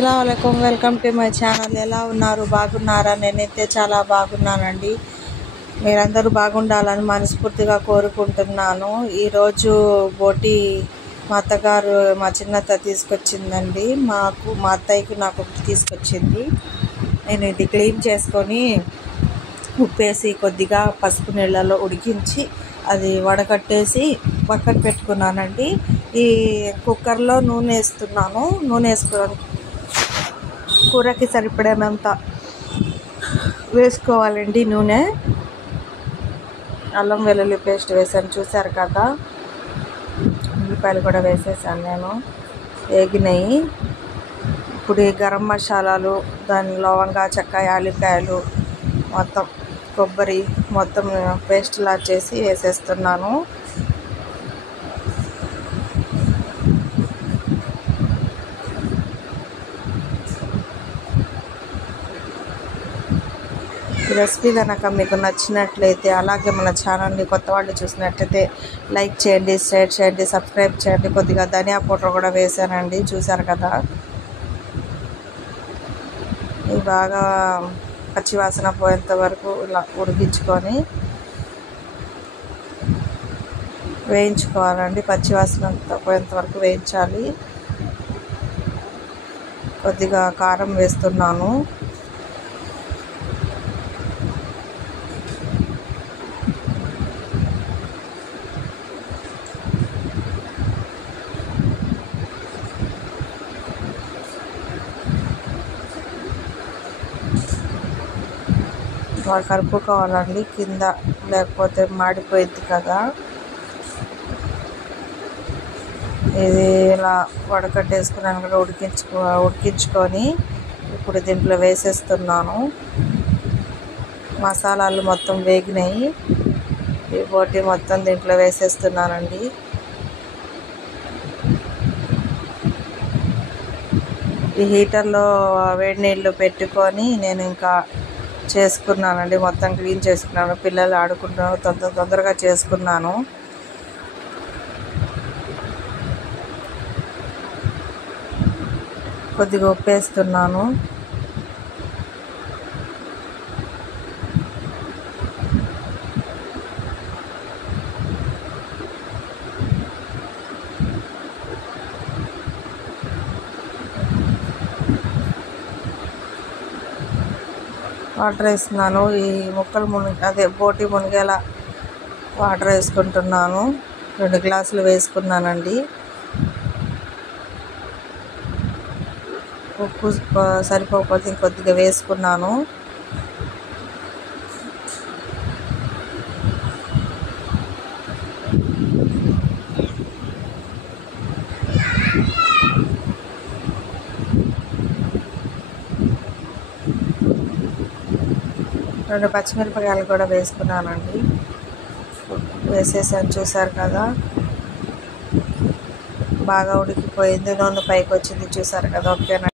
అస్సలాముఅలైకుం, welcome to my channel. ఎలా ఉన్నారు? బాగున్నారా? నేనైతే చాలా బాగున్నానండి. మీరందరూ బాగుండాలని మనస్ఫూర్తిగా కోరుకుంటున్నాను. ఈరోజు బోటి మా అత్తగారు మా చిన్నత్త తీసుకొచ్చిందండి. మా అత్తయ్యకి నాకు ఒకటి తీసుకొచ్చింది. నేను ఇది క్లీన్ చేసుకొని ఉప్పేసి కొద్దిగా పసుపు నీళ్ళలో ఉడికించి అది వడకట్టేసి పక్కన పెట్టుకున్నానండి. ఈ కుక్కర్లో నూనె వేస్తున్నాను. నూనె వేసుకున్నాను. కూరకి సరిపడేంత వేసుకోవాలండి నూనె. అల్లం వెల్లుల్లి పేస్ట్ వేసాను, చూసారు కదా. ఉల్లిపాయలు కూడా వేసేసాను నేను, వేగినాయి. ఇప్పుడు ఈ గరం మసాలాలు, దాని లవంగా, చెక్క, యాలక్కాయలు, మొత్తం కొబ్బరి మొత్తం పేస్ట్లా చేసి వేసేస్తున్నాను. ఈ రెసిపీ కనుక మీకు నచ్చినట్లయితే, అలాగే మన ఛానల్ని కొత్త వాళ్ళు చూసినట్లయితే లైక్ చేయండి, షేర్ చేయండి, సబ్స్క్రైబ్ చేయండి. కొద్దిగా ధనియా పౌడర్ కూడా వేసానండి, చూసారు కదా. ఇవి బాగా పచ్చివాసన పోయేంత వరకు ఇలా ఉడికించుకొని వేయించుకోవాలండి. పచ్చివాసన పోయేంత వరకు వేయించాలి. కొద్దిగా కారం వేస్తున్నాను. బాగా కలుపుకోవాలండి కింద, లేకపోతే మాడిపోయింది కదా. ఇది ఇలా వడకట్టేసుకున్నాను కూడా ఉడికించుకొని ఇప్పుడు దీంట్లో వేసేస్తున్నాను. మసాలాలు మొత్తం వేగినాయి. ఈ బోటి మొత్తం దీంట్లో వేసేస్తున్నానండి. ఈ హీటర్లో వేడి నీళ్ళు పెట్టుకొని నేను ఇంకా చేసుకున్నానండి. మొత్తం క్లీన్ చేసుకున్నాను. పిల్లలు ఆడుకుంటున్నారు, తొందరగా చేసుకున్నాను. కొద్దిగా ఉప్పేస్తున్నాను. వాటర్ వేస్తున్నాను. ఈ ముక్కలు బోటి మునిగేలా వాటర్ వేసుకుంటున్నాను. 2 గ్లాసులు వేసుకున్నానండి. ఉప్పు సరిపోకపోతే ఇంకొద్దిగా వేసుకున్నాను. రెండు పచ్చిమిరపకాయలు కూడా వేసుకున్నానండి. వేసేసాను, చూసారు కదా. బాగా ఉడికిపోయింది, నూనె పైకి వచ్చింది, చూసారు కదా. ఓకేనా.